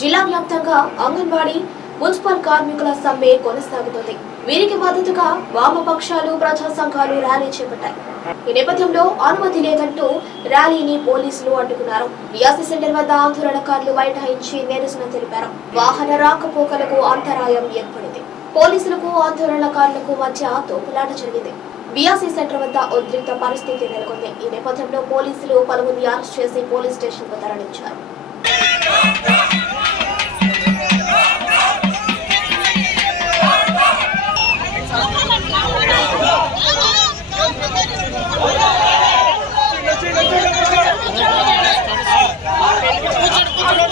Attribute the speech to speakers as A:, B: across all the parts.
A: జిల్లా వ్యాప్తంగా అంగన్వాడీ మున్సిపల్ కార్మికుల సమ్మె కొనసాగుతోంది. వీరికి మద్దతుగా వామపక్షాలు ప్రజా సంఘాలు ర్యాలీ చేపట్టాయి. ఈ నేపథ్యంలో అనుమతి లేదంటూ ర్యాలీని పోలీసులు అడ్డుకున్నారు. బియాసి సెంటర్ వద్ద ఆందోళనకారులు బైఠాయించి నిరసన తెలిపారు. వాహన రాకపోకలకు అంతరాయం ఏర్పడింది. పోలీసులకు ఆందోళనకారులకు మధ్య తోపులాట జరిగింది. బీఆర్సీ సెంటర్ వద్ద ఉద్రిక్త పరిస్థితి నెలకొంది. ఈ నేపథ్యంలో పోలీసులు పలువురిని అరెస్ట్ చేసి పోలీస్ స్టేషన్కు తరలించారు.
B: కార్మికుల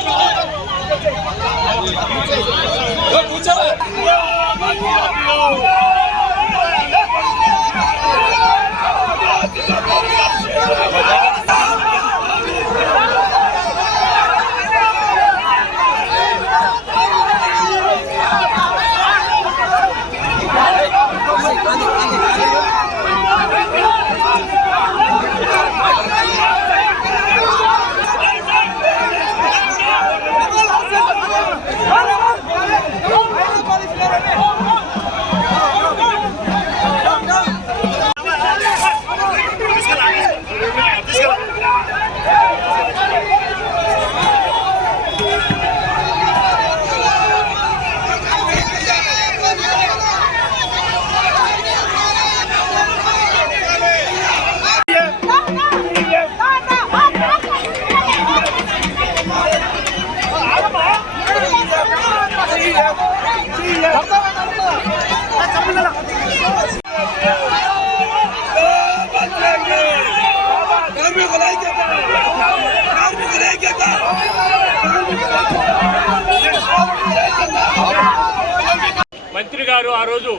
C: మంత్రి గారు ఆ రోజు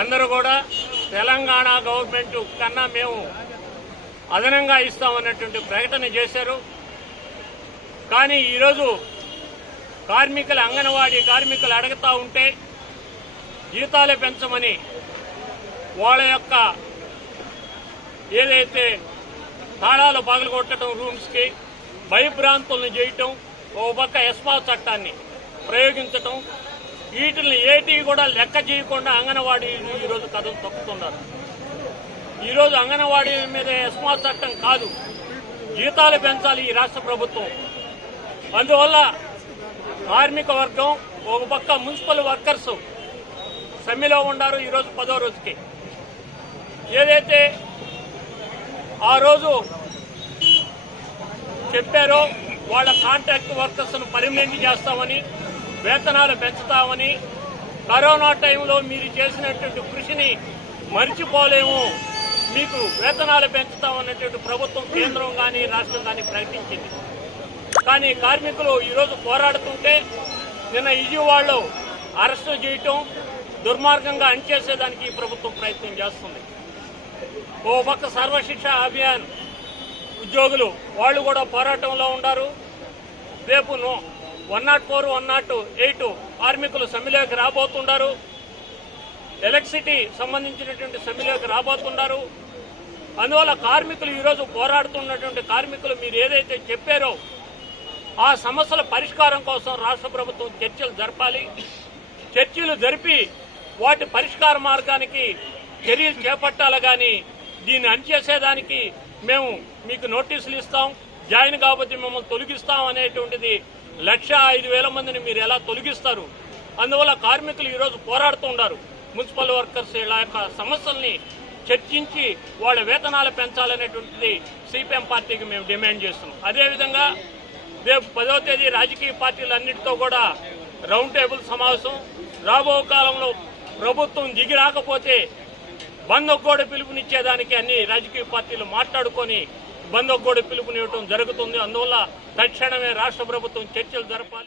C: అందరూ కూడా తెలంగాణ గవర్నమెంట్ కన్నా మేము అదనంగా ఇస్తామన్నటువంటి ప్రకటన చేశారు. కానీ ఈరోజు కార్మికుల అంగన్వాడీ కార్మికులు అడుగుతా ఉంటే జీతాలు పెంచమని వాళ్ళ యొక్క ఏదైతే తాళాలు పగలగొట్టడం రూమ్స్కి భయభ్రాంతులను చేయటం ఓ పక్క ఎస్మా చట్టాన్ని ప్రయోగించటం వీటిని ఏటి కూడా లెక్క చేయకుండా అంగన్వాడీలు ఈరోజు కథలు తప్పుతున్నారు ఈరోజు అంగన్వాడీ మీద ఎస్మా చట్టం కాదు. జీతాలు పెంచాలి ఈ రాష్ట్ర ప్రభుత్వం. అందువల్ల కార్మిక వర్గం ఒక పక్క మున్సిపల్ వర్కర్స్ సమ్మెలో ఉన్నారు ఈరోజు పదో రోజుకి. ఏదైతే ఆ రోజు చెప్పారో వాళ్ళ కాంట్రాక్ట్ వర్కర్స్ను పర్మనెంట్ చేస్తామని వేతనాలు పెంచుతామని కరోనా టైంలో మీరు చేసినటువంటి కృషిని మర్చిపోలేము. మీకు వేతనాలు పెంచుతామన్నటువంటి ప్రభుత్వం కేంద్రం కానీ రాష్ట్రం కానీ ప్రకటించింది. కానీ కార్మికులు ఈరోజు పోరాడుతుంటే నిన్న విజయవాడలో అరెస్టు చేయటం దుర్మార్గంగా అణిచేసేదానికి ఈ ప్రభుత్వం ప్రయత్నం చేస్తుంది. ఓ పక్క సర్వశిక్ష అభియాన్ ఉద్యోగులు వాళ్ళు కూడా పోరాటంలో ఉన్నారు. రేపు one nought four one nought eight కార్మికులు సమ్మెలోకి రాబోతున్నారు ఎలక్ట్రిసిటీ సంబంధించినటువంటి సమ్మెలోకి రాబోతున్నారు అందువల్ల కార్మికులు ఈరోజు పోరాడుతున్నటువంటి కార్మికులు మీరు ఏదైతే చెప్పారో ఆ సమస్యల పరిష్కారం కోసం రాష్ట్ర ప్రభుత్వం చర్చలు జరపాలి. చర్చలు జరిపి వాటి పరిష్కార మార్గానికి చర్యలు చేపట్టాలి కానీ దీన్ని అంచేసేదానికి మేము మీకు నోటీసులు ఇస్తాం. జాయిన్ కాబట్టి మిమ్మల్ని తొలగిస్తాం అనేటువంటిది లక్ష ఐదు వేల మందిని మీరు ఎలా తొలగిస్తారు? అందువల్ల కార్మికులు ఈరోజు పోరాడుతూ ఉన్నారు మున్సిపల్ వర్కర్స్ ఇలా యొక్క సమస్యల్ని చర్చించి వాళ్ళ వేతనాలు పెంచాలనేటువంటిది సిపిఎం పార్టీకి మేము డిమాండ్ చేస్తున్నాం. అదేవిధంగా రేపు పదో తేదీ రాజకీయ పార్టీలన్నిటితో కూడా రౌండ్ టేబుల్ సమావేశం. రాబో కాలంలో ప్రభుత్వం దిగి రాకపోతే బంద్ ఒగ్గోడ పిలుపునిచ్చేదానికి అన్ని రాజకీయ పార్టీలు మాట్లాడుకొని బంద్ ఒగ్గోడ పిలుపునివ్వడం జరుగుతుంది. అందువల్ల తక్షణమే రాష్ట్ర ప్రభుత్వం చర్చలు జరపాలి.